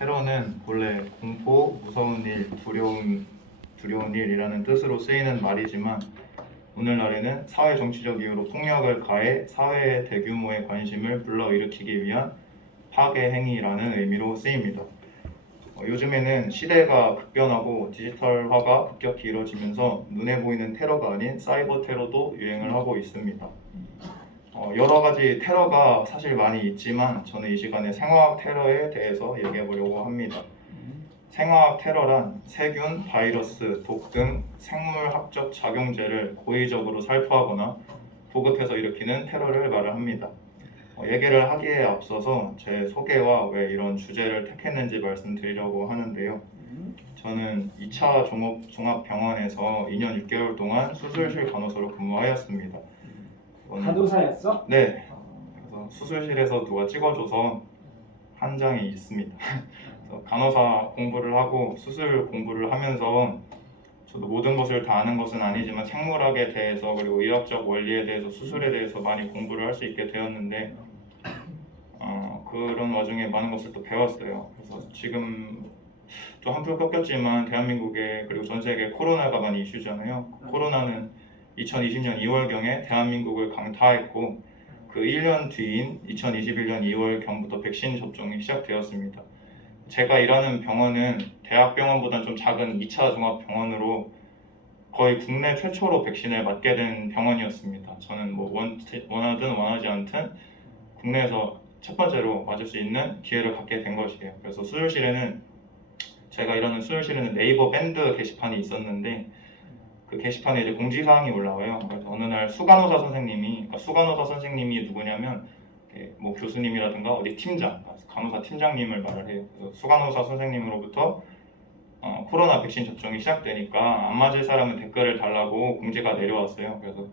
테러는 본래 공포, 무서운 일, 두려운 일이라는 뜻으로 쓰이는 말이지만 오늘날에는 사회 정치적 이유로 폭력을 가해 사회의 대규모의 관심을 불러일으키기 위한 파괴 행위라는 의미로 쓰입니다. 요즘에는 시대가 급변하고 디지털화가 급격히 이루어지면서 눈에 보이는 테러가 아닌 사이버 테러도 유행을 하고 있습니다. 여러 가지 테러가 사실 많이 있지만 저는 이 시간에 생화학 테러에 대해서 얘기해 보려고 합니다. 생화학 테러란 세균, 바이러스, 독 등 생물학적 작용제를 고의적으로 살포하거나 보급해서 일으키는 테러를 말을 합니다. 얘기를 하기에 앞서서 제 소개와 왜 이런 주제를 택했는지 말씀드리려고 하는데요. 저는 2차 종합병원에서 2년 6개월 동안 수술실 간호사로 근무하였습니다. 간호사였어? 네. 그래서 수술실에서 누가 찍어줘서 한 장이 있습니다. 그래서 간호사 공부를 하고 수술 공부를 하면서 저도 모든 것을 다 아는 것은 아니지만 생물학에 대해서 그리고 의학적 원리에 대해서 수술에 대해서 많이 공부를 할 수 있게 되었는데 그런 와중에 많은 것을 또 배웠어요. 그래서 지금 또 한풀 꺾였지만 대한민국에 그리고 전 세계 코로나가 많이 이슈잖아요. 코로나는 2020년 2월경에 대한민국을 강타했고 그 1년 뒤인 2021년 2월경부터 백신 접종이 시작되었습니다. 제가 일하는 병원은 대학병원보다는 좀 작은 2차 종합병원으로 거의 국내 최초로 백신을 맞게 된 병원이었습니다. 저는 뭐 원하든 원하지 않든 국내에서 첫 번째로 맞을 수 있는 기회를 갖게 된 것이에요. 그래서 제가 일하는 수술실에는 네이버 밴드 게시판이 있었는데 그 게시판에 이제 공지사항이 올라와요. 그래서 어느 날 수간호사 선생님이 누구냐면 뭐 교수님이라든가 어디 팀장, 간호사 팀장님을 말을 해요. 그래서 수간호사 선생님으로부터 코로나 백신 접종이 시작되니까 안 맞을 사람은 댓글을 달라고 공지가 내려왔어요. 그래서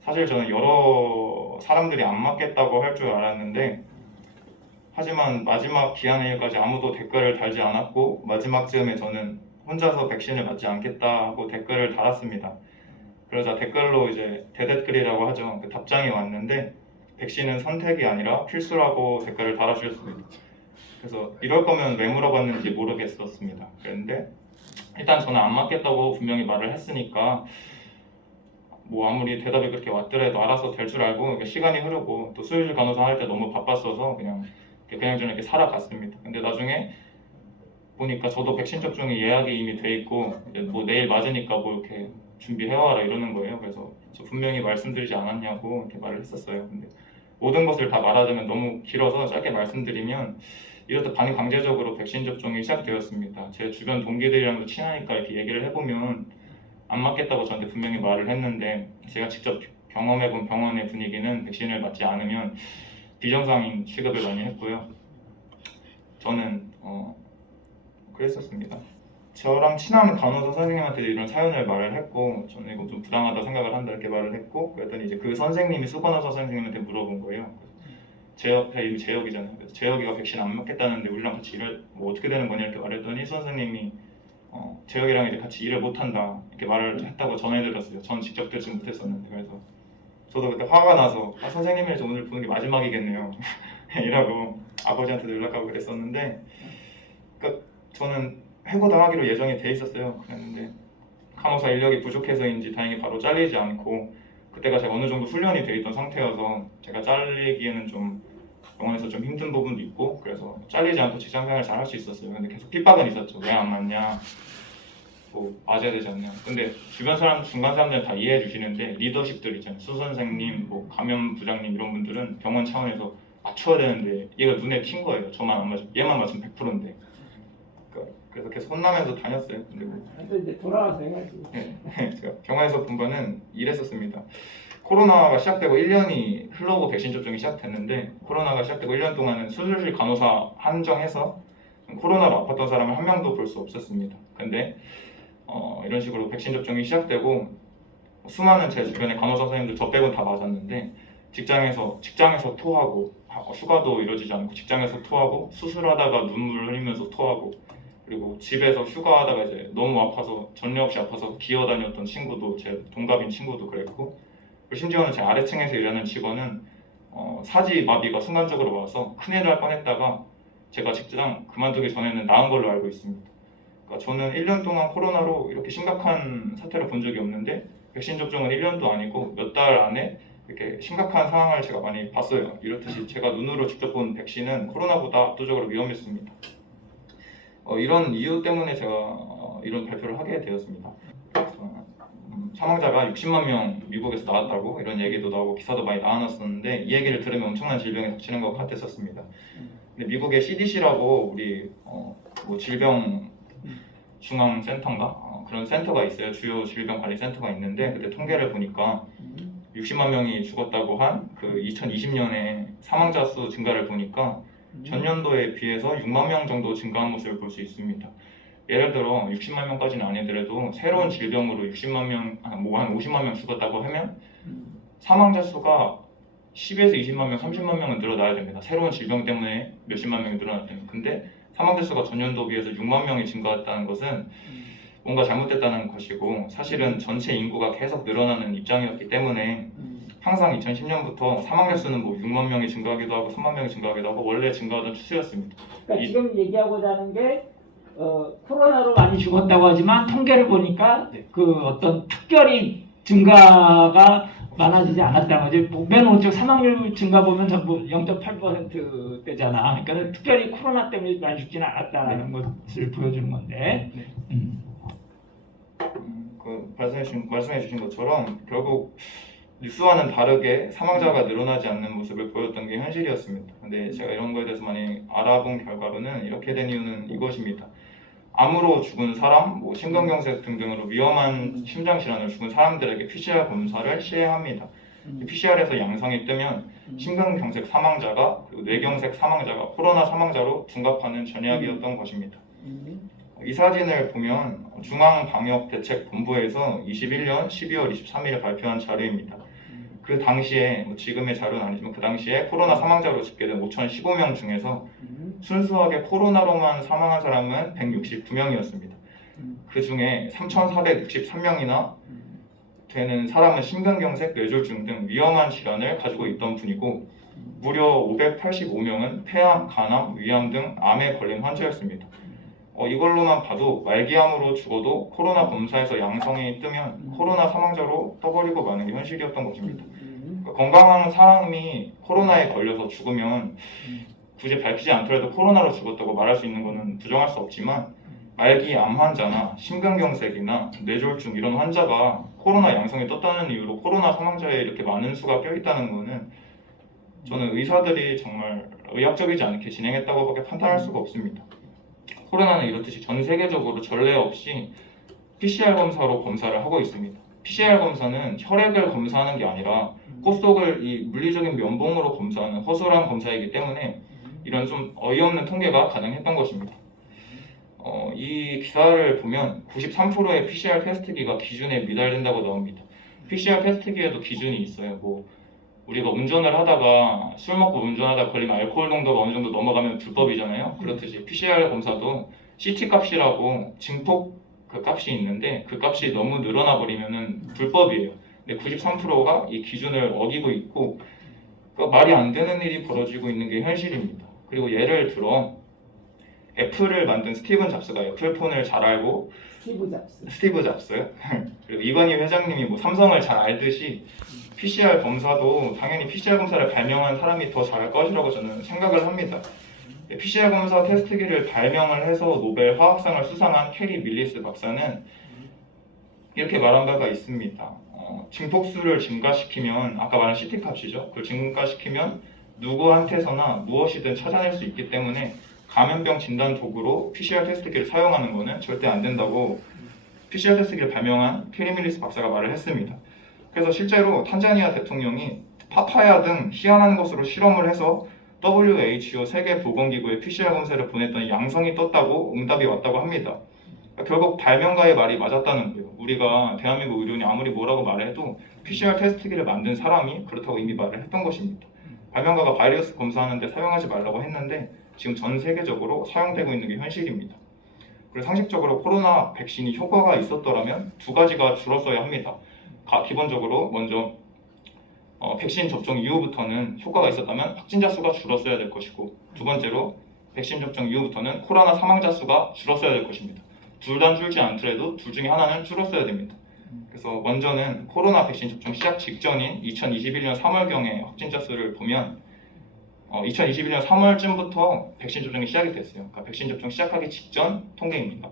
사실 저는 여러 사람들이 안 맞겠다고 할 줄 알았는데 하지만 마지막 기한일까지 아무도 댓글을 달지 않았고 마지막 즈음에 저는 혼자서 백신을 맞지 않겠다 하고 댓글을 달았습니다. 그러자 댓글로 이제 대댓글이라고 하죠. 그 답장이 왔는데 백신은 선택이 아니라 필수라고 댓글을 달아주셨습니다. 그래서 이럴 거면 왜 물어봤는지 모르겠었습니다. 그런데 일단 저는 안 맞겠다고 분명히 말을 했으니까 뭐 아무리 대답이 그렇게 왔더라도 알아서 될 줄 알고 시간이 흐르고 또 수요일 간호사 할 때 너무 바빴어서 그냥 저는 이렇게 살아갔습니다. 근데 나중에 보니까 저도 백신 접종이 예약이 이미 돼 있고 이제 뭐 내일 맞으니까 뭐 이렇게 준비해와라 이러는 거예요. 그래서 저 분명히 말씀드리지 않았냐고 이렇게 말을 했었어요. 근데 모든 것을 다 말하자면 너무 길어서 짧게 말씀드리면 이렇게 반강제적으로 백신 접종이 시작되었습니다. 제 주변 동기들이랑도 친하니까 이렇게 얘기를 해보면 안 맞겠다고 저한테 분명히 말을 했는데 제가 직접 경험해본 병원의 분위기는 백신을 맞지 않으면 비정상인 취급을 많이 했고요. 저는 그랬었습니다. 저랑 친한 간호사 선생님한테 이런 사연을 말을 했고 저는 이거 좀 부당하다 생각을 한다 이렇게 말을 했고 그랬더니 이제 그 선생님이 수간호사 선생님한테 물어본 거예요. 제 옆에 재혁이잖아요. 그래서 재혁이가 백신 안 맞겠다는데 우리랑 같이 일을 뭐 어떻게 되는 거냐 이렇게 말했더니 선생님이 재혁이랑 이제 같이 일을 못한다 이렇게 말을 했다고 전해드렸어요. 전 직접 듣지 못했었는데 그래서 저도 그때 화가 나서 선생님이 오늘 보는 게 마지막이겠네요 이라고 아버지한테도 연락하고 그랬었는데 그러니까 저는 해고당하기로 예정이 돼 있었어요. 그랬는데 간호사 인력이 부족해서인지 다행히 바로 잘리지 않고 그때가 제가 어느 정도 훈련이 돼 있던 상태여서 제가 잘리기에는 좀 병원에서 좀 힘든 부분도 있고 그래서 잘리지 않고 직장생활 잘 할 수 있었어요. 근데 계속 핍박은 있었죠. 왜 안 맞냐, 뭐 맞아야 되지 않냐. 근데 주변 중간 사람들은 다 이해해 주시는데 리더십들 있잖아요. 수 선생님, 뭐 감염 부장님 이런 분들은 병원 차원에서 맞춰야 되는데 얘가 눈에 튄 거예요. 저만 안 맞으면 얘만 맞으면 100%인데. 그래서 계속 혼나면서 다녔어요. 근데 뭐 이제 돌아와서 해가지고. 제가 병원에서 본 거는 이랬었습니다. 코로나가 시작되고 1년이 흘러고 백신 접종이 시작됐는데 코로나가 시작되고 1년 동안은 수술실 간호사 한정해서 코로나로 아팠던 사람을 한 명도 볼 수 없었습니다. 근데 이런 식으로 백신 접종이 시작되고 수많은 제 주변의 간호사 선생님들 저 빼곤 다 맞았는데 직장에서 토하고 휴가도 이루어지지 않고 직장에서 토하고 수술하다가 눈물 흘리면서 토하고 그리고 집에서 휴가하다가 이제 너무 아파서 전례 없이 아파서 기어다녔던 친구도 제 동갑인 친구도 그랬고 그리고 심지어는 제 아래층에서 일하는 직원은 사지 마비가 순간적으로 와서 큰일 날 뻔했다가 제가 직장 그만두기 전에는 나은 걸로 알고 있습니다. 그러니까 저는 1년 동안 코로나로 이렇게 심각한 사태를 본 적이 없는데 백신 접종은 1년도 아니고 몇 달 안에 이렇게 심각한 상황을 제가 많이 봤어요. 이렇듯이 제가 눈으로 직접 본 백신은 코로나보다 압도적으로 위험했습니다. 이런 이유 때문에 제가 이런 발표를 하게 되었습니다. 사망자가 60만 명 미국에서 나왔다고 이런 얘기도 나오고 기사도 많이 나왔었는데 이 얘기를 들으면 엄청난 질병이 닥치는 것 같았었습니다. 근데 미국의 CDC라고 우리 뭐 질병 중앙센터인가 그런 센터가 있어요. 주요 질병 관리 센터가 있는데 그때 통계를 보니까 60만 명이 죽었다고 한 그 2020년에 사망자 수 증가를 보니까 전년도에 비해서 6만 명 정도 증가한 모습을 볼 수 있습니다. 예를 들어 60만 명까지는 아니더라도 새로운 질병으로 60만 명, 뭐 한 50만 명 죽었다고 하면 사망자 수가 10에서 20만 명, 30만 명은 늘어나야 됩니다. 새로운 질병 때문에 몇십만 명이 늘어났다면. 근데 사망자 수가 전년도 비해서 6만 명이 증가했다는 것은 뭔가 잘못됐다는 것이고 사실은 전체 인구가 계속 늘어나는 입장이었기 때문에 항상 2010년부터 사망자 수는 뭐 6만 명이 증가하기도 하고 3만 명이 증가하기도 하고 원래 증가하던 추세였습니다. 그러니까 지금 얘기하고자 하는 게 코로나로 많이 죽었다고 하지만 통계를 보니까 네. 그 어떤 특별히 증가가 많아지지 않았다는 거지. 맨 오른쪽 사망률 증가 보면 전부 0.8%대잖아. 그러니까 특별히 코로나 때문에 많이 죽지는 않았다는 것을 보여주는 건데. 말씀해 주신 것처럼 결국 뉴스와는 다르게 사망자가 늘어나지 않는 모습을 보였던 게 현실이었습니다. 근데 제가 이런 거에 대해서 많이 알아본 결과로는 이렇게 된 이유는 이것입니다. 암으로 죽은 사람, 뭐 심근경색 등등으로 위험한 심장 질환으로 죽은 사람들에게 PCR 검사를 시행합니다. PCR에서 양성이 뜨면 심근경색 사망자가 그리고 뇌경색 사망자가 코로나 사망자로 둔갑하는 전약이었던 것입니다. 이 사진을 보면 중앙방역대책본부에서 21년 12월 23일 발표한 자료입니다. 그 당시에 뭐 지금의 자료는 아니지만 그 당시에 코로나 사망자로 집계된 5,015명 중에서 순수하게 코로나로만 사망한 사람은 169명이었습니다. 그 중에 3,463명이나 되는 사람은 심근경색, 뇌졸중 등 위험한 질환을 가지고 있던 분이고 무려 585명은 폐암, 간암, 위암 등 암에 걸린 환자였습니다. 이걸로만 봐도 말기암으로 죽어도 코로나 검사에서 양성이 뜨면 코로나 사망자로 떠버리고 마는 게 현실이었던 것입니다. 건강한 사람이 코로나에 걸려서 죽으면 굳이 밝히지 않더라도 코로나로 죽었다고 말할 수 있는 것은 부정할 수 없지만 말기 암 환자나 심근경색이나 뇌졸중 이런 환자가 코로나 양성이 떴다는 이유로 코로나 사망자에 이렇게 많은 수가 껴있다는 것은 저는 의사들이 정말 의학적이지 않게 진행했다고밖에 판단할 수가 없습니다. 코로나는 이렇듯이 전 세계적으로 전례 없이 PCR 검사로 검사를 하고 있습니다. PCR 검사는 혈액을 검사하는 게 아니라 코 속을 이 물리적인 면봉으로 검사하는 허술한 검사이기 때문에 이런 좀 어이없는 통계가 가능했던 것입니다. 이 기사를 보면 93%의 PCR 테스트기가 기준에 미달된다고 나옵니다. PCR 테스트기에도 기준이 있어요. 뭐 우리가 운전을 하다가 술 먹고 운전하다 걸리면 알코올 농도가 어느 정도 넘어가면 불법이잖아요. 그렇듯이 PCR 검사도 CT 값이라고 증폭 그 값이 있는데 그 값이 너무 늘어나 버리면은 불법이에요. 근데 93%가 이 기준을 어기고 있고 말이 안 되는 일이 벌어지고 있는 게 현실입니다. 그리고 예를 들어 애플을 만든 스티븐 잡스가 애플폰을 잘 알고 스티브 잡스요? 그리고 이건희 회장님이 뭐 삼성을 잘 알듯이 PCR 검사도 당연히 PCR 검사를 발명한 사람이 더 잘할 것이라고 저는 생각을 합니다. PCR 검사 테스트기를 발명을 해서 노벨 화학상을 수상한 캐리 밀리스 박사는 이렇게 말한 바가 있습니다. 증폭수를 증가시키면 아까 말한 CT 값이죠. 그걸 증가시키면 누구한테서나 무엇이든 찾아낼 수 있기 때문에 감염병 진단 도구로 PCR 테스트기를 사용하는 것은 절대 안 된다고 PCR 테스트기를 발명한 캐리 밀리스 박사가 말을 했습니다. 그래서 실제로 탄자니아 대통령이 파파야 등 희한한 것으로 실험을 해서 WHO 세계보건기구에 PCR 검사를 보냈더니 양성이 떴다고 응답이 왔다고 합니다. 결국 발명가의 말이 맞았다는 거예요. 우리가 대한민국 의료인이 아무리 뭐라고 말해도 PCR 테스트기를 만든 사람이 그렇다고 이미 말을 했던 것입니다. 발명가가 바이러스 검사하는데 사용하지 말라고 했는데 지금 전 세계적으로 사용되고 있는 게 현실입니다. 그리고 상식적으로 코로나 백신이 효과가 있었더라면 두 가지가 줄었어야 합니다. 기본적으로 먼저 백신 접종 이후부터는 효과가 있었다면 확진자 수가 줄었어야 될 것이고 두 번째로 백신 접종 이후부터는 코로나 사망자 수가 줄었어야 될 것입니다. 둘 다 줄지 않더라도 둘 중에 하나는 줄었어야 됩니다. 그래서 먼저는 코로나 백신 접종 시작 직전인 2021년 3월경의 확진자 수를 보면 2021년 3월쯤부터 백신 접종이 시작이 됐어요. 그러니까 백신 접종 시작하기 직전 통계입니다.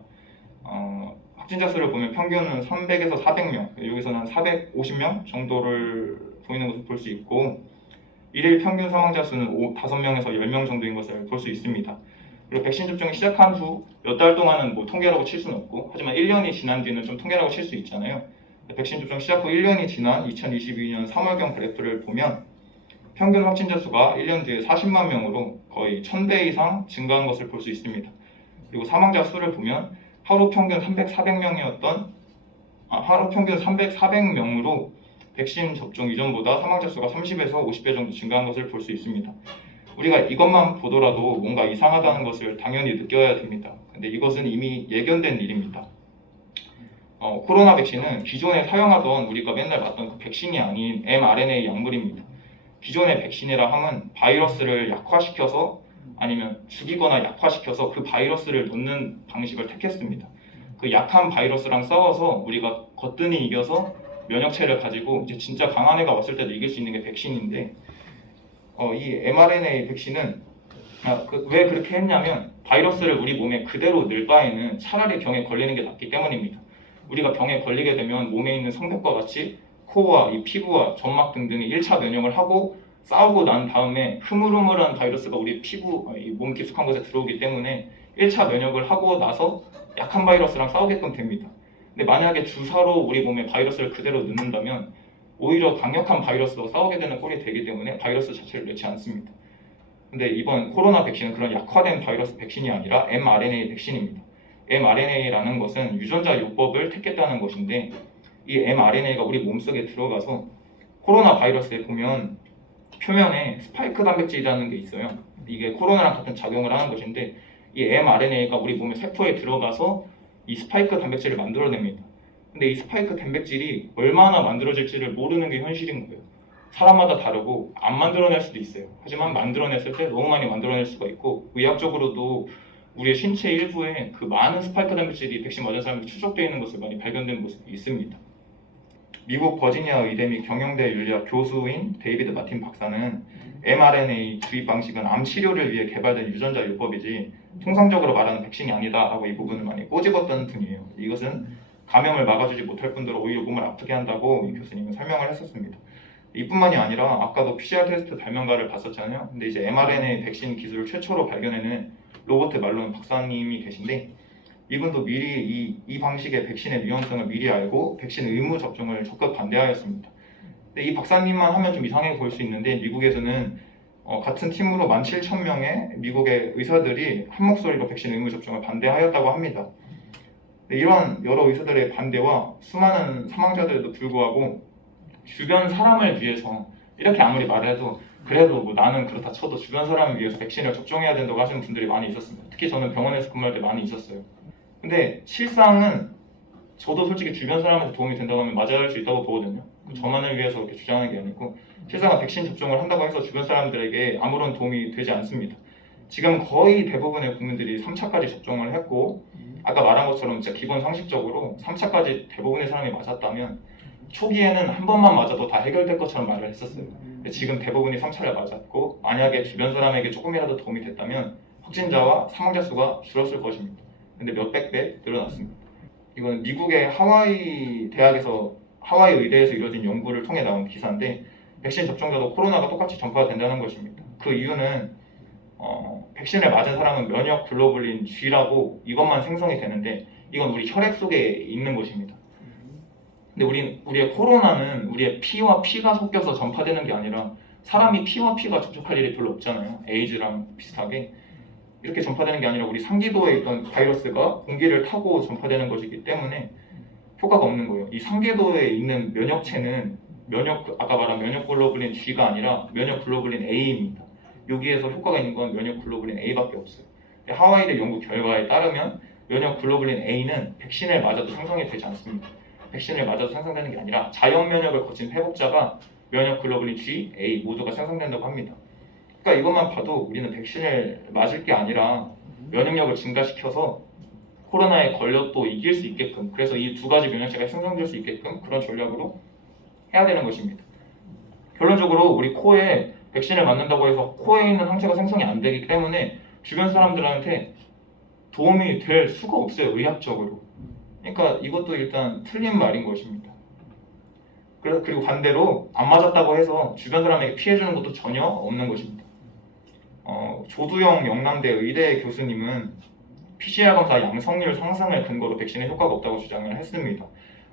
확진자 수를 보면 평균은 300에서 400명, 여기서는 한 450명 정도를 보이는 것을 볼 수 있고, 일일 평균 사망자 수는 5명에서 10명 정도인 것을 볼 수 있습니다. 그리고 백신 접종이 시작한 후 몇 달 동안은 뭐 통계라고 칠 수는 없고, 하지만 1년이 지난 뒤는 좀 통계라고 칠 수 있잖아요. 백신 접종 시작 후 1년이 지난 2022년 3월경 그래프를 보면 평균 확진자 수가 1년 뒤에 40만 명으로 거의 1000배 이상 증가한 것을 볼 수 있습니다. 그리고 사망자 수를 보면 하루 평균 400명으로 백신 접종 이전보다 사망자 수가 30에서 50배 정도 증가한 것을 볼 수 있습니다. 우리가 이것만 보더라도 뭔가 이상하다는 것을 당연히 느껴야 됩니다. 근데 이것은 이미 예견된 일입니다. 코로나 백신은 기존에 사용하던 우리가 맨날 맞던 그 백신이 아닌 mRNA 약물입니다. 기존의 백신이라 함은 바이러스를 약화시켜서 아니면 죽이거나 약화시켜서 그 바이러스를 놓는 방식을 택했습니다. 그 약한 바이러스랑 싸워서 우리가 거뜬히 이겨서 면역체를 가지고 이제 진짜 강한 애가 왔을 때도 이길 수 있는 게 백신인데, 이 mRNA 백신은 왜 그렇게 했냐면 바이러스를 우리 몸에 그대로 넣을 바에는 차라리 병에 걸리는 게 낫기 때문입니다. 우리가 병에 걸리게 되면 몸에 있는 성벽과 같이 코와 이 피부와 점막 등등의 1차 면역을 하고 싸우고 난 다음에 흐물흐물한 바이러스가 우리 피부, 몸 깊숙한 곳에 들어오기 때문에 1차 면역을 하고 나서 약한 바이러스랑 싸우게끔 됩니다. 근데 만약에 주사로 우리 몸에 바이러스를 그대로 넣는다면 오히려 강력한 바이러스와 싸우게 되는 꼴이 되기 때문에 바이러스 자체를 넣지 않습니다. 근데 이번 코로나 백신은 그런 약화된 바이러스 백신이 아니라 mRNA 백신입니다. mRNA라는 것은 유전자 요법을 택했다는 것인데, 이 mRNA가 우리 몸속에 들어가서 코로나 바이러스에 보면 표면에 스파이크 단백질이라는 게 있어요. 이게 코로나랑 같은 작용을 하는 것인데, 이 mRNA가 우리 몸의 세포에 들어가서 이 스파이크 단백질을 만들어냅니다. 근데 이 스파이크 단백질이 얼마나 만들어질지를 모르는 게 현실인 거예요. 사람마다 다르고 안 만들어낼 수도 있어요. 하지만 만들어냈을 때 너무 많이 만들어낼 수가 있고, 의학적으로도 우리의 신체 일부에 그 많은 스파이크 단백질이 백신 맞은 사람이 추적되어 있는 것을 많이 발견된 모습이 있습니다. 미국 버지니아 의대 및 경영대 윤리학 교수인 데이비드 마틴 박사는 mRNA 주입 방식은 암 치료를 위해 개발된 유전자 요법이지 통상적으로 말하는 백신이 아니다라고 이 부분을 많이 꼬집었던 분이에요. 이것은 감염을 막아주지 못할 뿐더러 오히려 몸을 아프게 한다고 이 교수님은 설명을 했었습니다. 이뿐만이 아니라 아까도 PCR 테스트 발명가를 봤었잖아요. 근데 이제 mRNA 백신 기술을 최초로 발견해낸 로버트 말론 박사님이 계신데, 이분도 미리 이 방식의 백신의 위험성을 미리 알고 백신 의무 접종을 적극 반대하였습니다. 근데 이 박사님만 하면 좀 이상해 보일 수 있는데, 미국에서는 같은 팀으로 17,000명의 미국의 의사들이 한 목소리로 백신 의무 접종을 반대하였다고 합니다. 이런 여러 의사들의 반대와 수많은 사망자들에도 불구하고 주변 사람을 위해서 이렇게 아무리 말해도 그래도 뭐 나는 그렇다 쳐도 주변 사람을 위해서 백신을 접종해야 된다고 하시는 분들이 많이 있었습니다. 특히 저는 병원에서 근무할 때 많이 있었어요. 근데 실상은 저도 솔직히 주변 사람한테 도움이 된다고 하면 맞아야 할 수 있다고 보거든요. 저만을 위해서 이렇게 주장하는 게 아니고, 실상은 백신 접종을 한다고 해서 주변 사람들에게 아무런 도움이 되지 않습니다. 지금 거의 대부분의 국민들이 3차까지 접종을 했고, 아까 말한 것처럼 진짜 기본 상식적으로 3차까지 대부분의 사람이 맞았다면 초기에는 한 번만 맞아도 다 해결될 것처럼 말을 했었어요. 근데 지금 대부분이 3차를 맞았고, 만약에 주변 사람에게 조금이라도 도움이 됐다면 확진자와 사망자 수가 줄었을 것입니다. 근데 몇백 배 늘어났습니다. 이건 미국의 하와이 의대에서 이루어진 연구를 통해 나온 기사인데, 백신 접종자도 코로나가 똑같이 전파가 된다는 것입니다. 그 이유는 백신을 맞은 사람은 면역 글로불린 G라고 이것만 생성이 되는데, 이건 우리 혈액 속에 있는 것입니다. 근데 우리의 코로나는 우리의 피와 피가 섞여서 전파되는 게 아니라 사람이 피와 피가 접촉할 일이 별로 없잖아요. 에이즈랑 비슷하게. 이렇게 전파되는 게 아니라 우리 상기도에 있던 바이러스가 공기를 타고 전파되는 것이기 때문에 효과가 없는 거예요. 이 상기도에 있는 면역체는 아까 말한 면역 글로불린 G가 아니라 면역 글로불린 A입니다. 여기에서 효과가 있는 건 면역 글로불린 A밖에 없어요. 하와이대 연구 결과에 따르면 면역 글로불린 A는 백신을 맞아도 생성이 되지 않습니다. 백신을 맞아도 생성되는 게 아니라 자연 면역을 거친 회복자가 면역 글로불린 G, A 모두가 생성된다고 합니다. 그러니까 이것만 봐도 우리는 백신을 맞을 게 아니라 면역력을 증가시켜서 코로나에 걸려도 이길 수 있게끔, 그래서 이 두 가지 면역체가 생성될 수 있게끔 그런 전략으로 해야 되는 것입니다. 결론적으로 우리 코에 백신을 맞는다고 해서 코에 있는 항체가 생성이 안 되기 때문에 주변 사람들한테 도움이 될 수가 없어요, 의학적으로. 그러니까 이것도 일단 틀린 말인 것입니다. 그리고 반대로 안 맞았다고 해서 주변 사람에게 피해주는 것도 전혀 없는 것입니다. 조두영 영남대 의대 교수님은 PCR 검사 양성률 상승을 근거로 백신에 효과가 없다고 주장을 했습니다.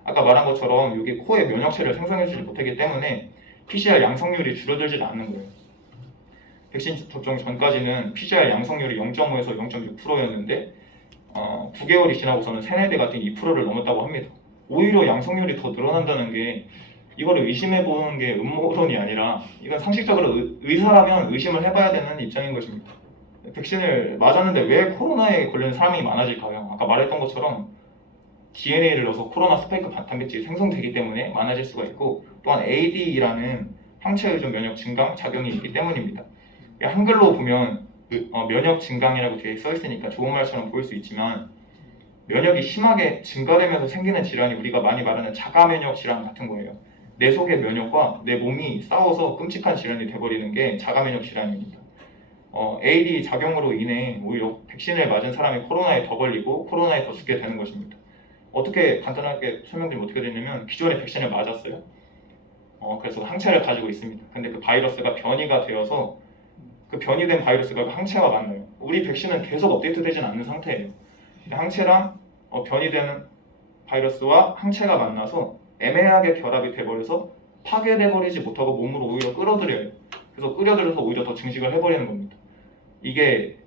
아까 말한 것처럼 여기 코에 면역체를 생성해주지 못하기 때문에 PCR 양성률이 줄어들지 않는 거예요. 백신 접종 전까지는 PCR 양성률이 0.5에서 0.6%였는데 9개월이 지나고서는 세네대가 뛴 2%를 넘었다고 합니다. 오히려 양성률이 더 늘어난다는 게 이거를 의심해보는 게 음모론이 아니라 이건 상식적으로 의사라면 의심을 해봐야 되는 입장인 것입니다. 백신을 맞았는데 왜 코로나에 걸리는 사람이 많아질까요? 아까 말했던 것처럼 DNA를 넣어서 코로나 스파이크 단백질이 생성되기 때문에 많아질 수가 있고, 또한 AD라는 항체 의존 면역 증강 작용이 있기 때문입니다. 한글로 보면 면역 증강이라고 뒤에 써 있으니까 좋은 말처럼 보일 수 있지만, 면역이 심하게 증가되면서 생기는 질환이 우리가 많이 말하는 자가 면역 질환 같은 거예요. 내 속의 면역과 내 몸이 싸워서 끔찍한 질환이 돼버리는 게 자가 면역 질환입니다. AD 작용으로 인해 오히려 백신을 맞은 사람이 코로나에 더 걸리고 코로나에 더 죽게 되는 것입니다. 어떻게 간단하게 설명드리면 어떻게 되냐면, 기존에 백신을 맞았어요. 그래서 항체를 가지고 있습니다. 근데 그 바이러스가 변이가 되어서 그 변이된 바이러스가 그 항체와 만나요. 우리 백신은 계속 업데이트되진 않는 상태예요. 근데 항체랑 변이되는 바이러스와 항체가 만나서 애매하게 결합이 돼버려서 파괴돼버리지 못하고 몸으로 오히려 끌어들여요. 그래서 끌어들여서 오히려 더 증식을 해버리는 겁니다. 이게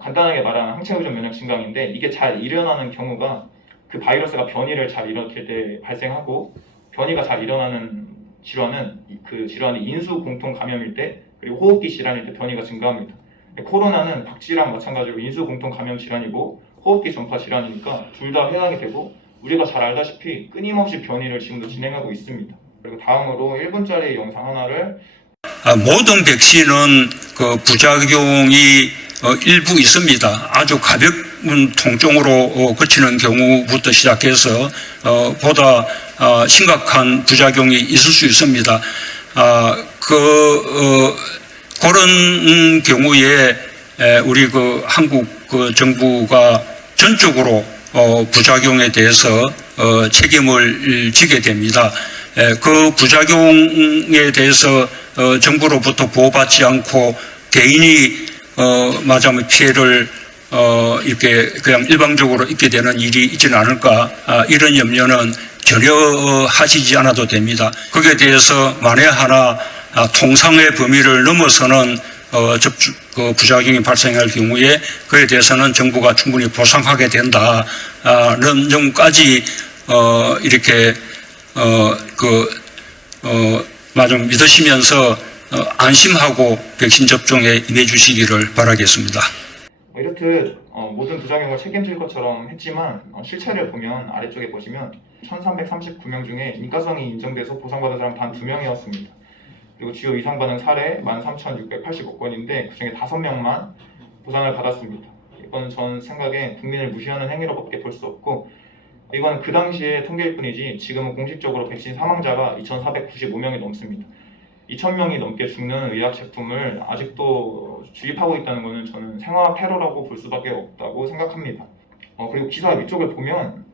간단하게 말하는 항체 의존 면역 증강인데, 이게 잘 일어나는 경우가 그 바이러스가 변이를 잘 일으킬 때 발생하고, 변이가 잘 일어나는 질환은 그 질환이 인수 공통 감염일 때, 그리고 호흡기 질환일 때 변이가 증가합니다. 코로나는 박쥐랑 마찬가지로 인수 공통 감염 질환이고 호흡기 전파 질환이니까 둘 다 해당이 되고, 우리가 잘 알다시피 끊임없이 변이를 지금도 진행하고 있습니다. 그리고 다음으로 1분짜리 영상 하나를 모든 백신은 그 부작용이 일부 있습니다. 아주 가벼운 통증으로 그치는 경우부터 시작해서 보다 심각한 부작용이 있을 수 있습니다. 그런 경우에 우리 그 한국 그 정부가 전적으로 부작용에 대해서 책임을 지게 됩니다. 그 부작용에 대해서 정부로부터 보호받지 않고 개인이 맞으면 피해를 이렇게 그냥 일방적으로 입게 되는 일이 있지는 않을까, 이런 염려는 전혀 하시지 않아도 됩니다. 거기에 대해서 만에 하나 통상의 범위를 넘어서는 그 부작용이 발생할 경우에 그에 대해서는 정부가 충분히 보상하게 된다는 점까지 이렇게 좀 믿으시면서 안심하고 백신 접종에 임해 주시기를 바라겠습니다. 이렇듯 모든 부작용을 책임질 것처럼 했지만 실체를 보면 아래쪽에 보시면 1339명 중에 인과성이 인정돼서 보상받은 사람 단 2명이었습니다. 그리고 주요 이상 반응 사례 13,685건인데 그중에 5명만 보상을 받았습니다. 이건 전 생각에 국민을 무시하는 행위로밖에 볼 수 없고, 이건 그 당시의 통계일 뿐이지 지금은 공식적으로 백신 사망자가 2,495명이 넘습니다. 2,000명이 넘게 죽는 의학 제품을 아직도 주입하고 있다는 것은 저는 생화학 테러라고 볼 수밖에 없다고 생각합니다. 그리고 기사 위쪽을 보면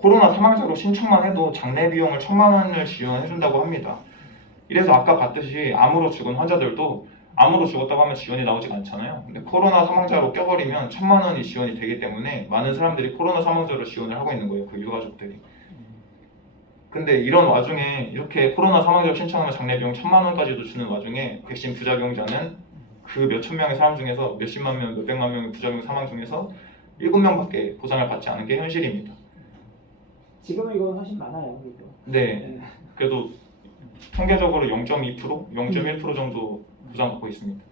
코로나 사망자로 신청만 해도 장례 비용을 1,000만 원을 지원해준다고 합니다. 이래서 아까 봤듯이 암으로 죽은 환자들도 암으로 죽었다고 하면 지원이 나오지가 않잖아요. 근데 코로나 사망자로 껴버리면 1,000만 원이 지원이 되기 때문에 많은 사람들이 코로나 사망자로 지원을 하고 있는 거예요, 그 유가족들이. 근데 이런 와중에 이렇게 코로나 사망자로 신청하면 장례 비용 1,000만 원까지도 주는 와중에 백신 부작용자는 그 몇천 명의 사람 중에서 몇십만 명, 몇백만 명의 부작용 사망 중에서 7명밖에 보상을 받지 않은 게 현실입니다. 지금은 이건 훨씬 많아요. 그래도. 네, 그래도 통계적으로 0.2%, 0.1% 정도 보상받고 있습니다.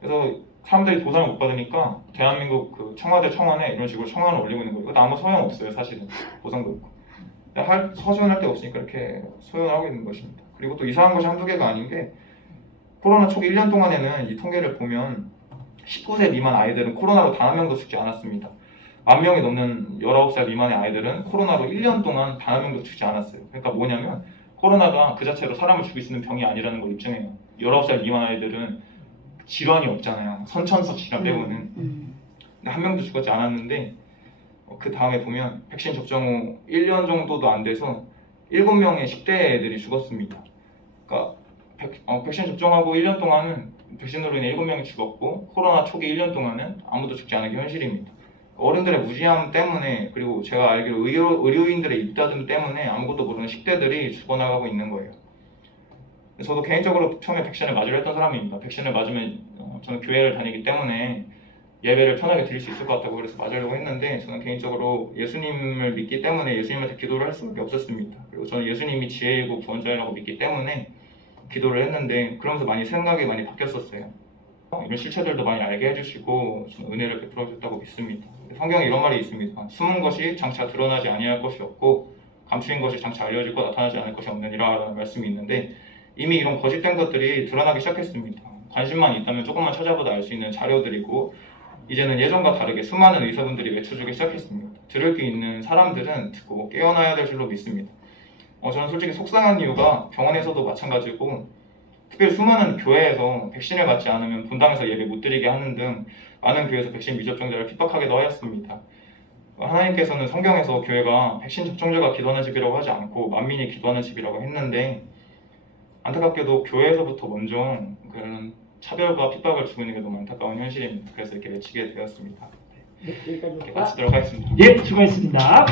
그래서 사람들이 보상을 못 받으니까 대한민국 그 청와대 청원에 이런 식으로 청원을 올리고 있는 거예요. 이것도 아무 소용없어요, 사실은. 보상도 없고. 서소연할 데 없으니까 이렇게 소연하고 있는 것입니다. 그리고 또 이상한 것이 한두 개가 아닌 게 코로나 초기 1년 동안에는 이 통계를 보면 19세 미만 아이들은 코로나로 단 한 명도 죽지 않았습니다. 10,000명이 넘는 19살 미만의 아이들은 코로나로 1년 동안 단 한 명도 죽지 않았어요. 그러니까 뭐냐면 코로나가 그 자체로 사람을 죽일 수 있는 병이 아니라는 걸 입증해요. 19살 미만 아이들은 질환이 없잖아요. 선천성 질환 빼고는. 근데 한 명도 죽지 않았는데 그 다음에 보면 백신 접종 후 1년 정도도 안 돼서 7명의 10대 애들이 죽었습니다. 그러니까 백신 접종하고 1년 동안은 백신으로 인해 7명이 죽었고 코로나 초기 1년 동안은 아무도 죽지 않은 게 현실입니다. 어른들의 무지함 때문에 그리고 제가 알기로 의료인들의 입다툼 때문에 아무것도 모르는 10대들이 죽어나가고 있는 거예요. 저도 개인적으로 처음에 백신을 맞으려 했던 사람입니다. 백신을 맞으면 저는 교회를 다니기 때문에 예배를 편하게 드릴 수 있을 것 같다고 그래서 맞으려고 했는데 저는 개인적으로 예수님을 믿기 때문에 예수님한테 기도를 할 수밖에 없었습니다. 그리고 저는 예수님이 지혜이고 구원자라고 믿기 때문에 기도를 했는데 그러면서 생각이 많이 바뀌었었어요. 이런 실체들도 많이 알게 해주시고 저는 은혜를 베풀어 주셨다고 믿습니다. 성경에 이런 말이 있습니다. 숨은 것이 장차 드러나지 아니할 것이 없고 감추인 것이 장차 알려지고 나타나지 않을 것이 없느니라 라는 말씀이 있는데 이미 이런 거짓된 것들이 드러나기 시작했습니다. 관심만 있다면 조금만 찾아보다 알 수 있는 자료들이고 이제는 예전과 다르게 수많은 의사분들이 외쳐주기 시작했습니다. 들을 게 있는 사람들은 듣고 깨어나야 될 줄로 믿습니다. 저는 솔직히 속상한 이유가 병원에서도 마찬가지고 특별히 수많은 교회에서 백신을 맞지 않으면 본당에서 예배 못 드리게 하는 등 많은 교회에서 백신 미접종자를 핍박하기도 하였습니다. 하나님께서는 성경에서 교회가 백신 접종자가 기도하는 집이라고 하지 않고 만민이 기도하는 집이라고 했는데 안타깝게도 교회에서부터 먼저 그런 차별과 핍박을 주고 있는 게 너무 안타까운 현실입니다. 그래서 이렇게 외치게 되었습니다. 네, 여기까지 이렇게 마치도록 하겠습니다. 예, 수고했습니다.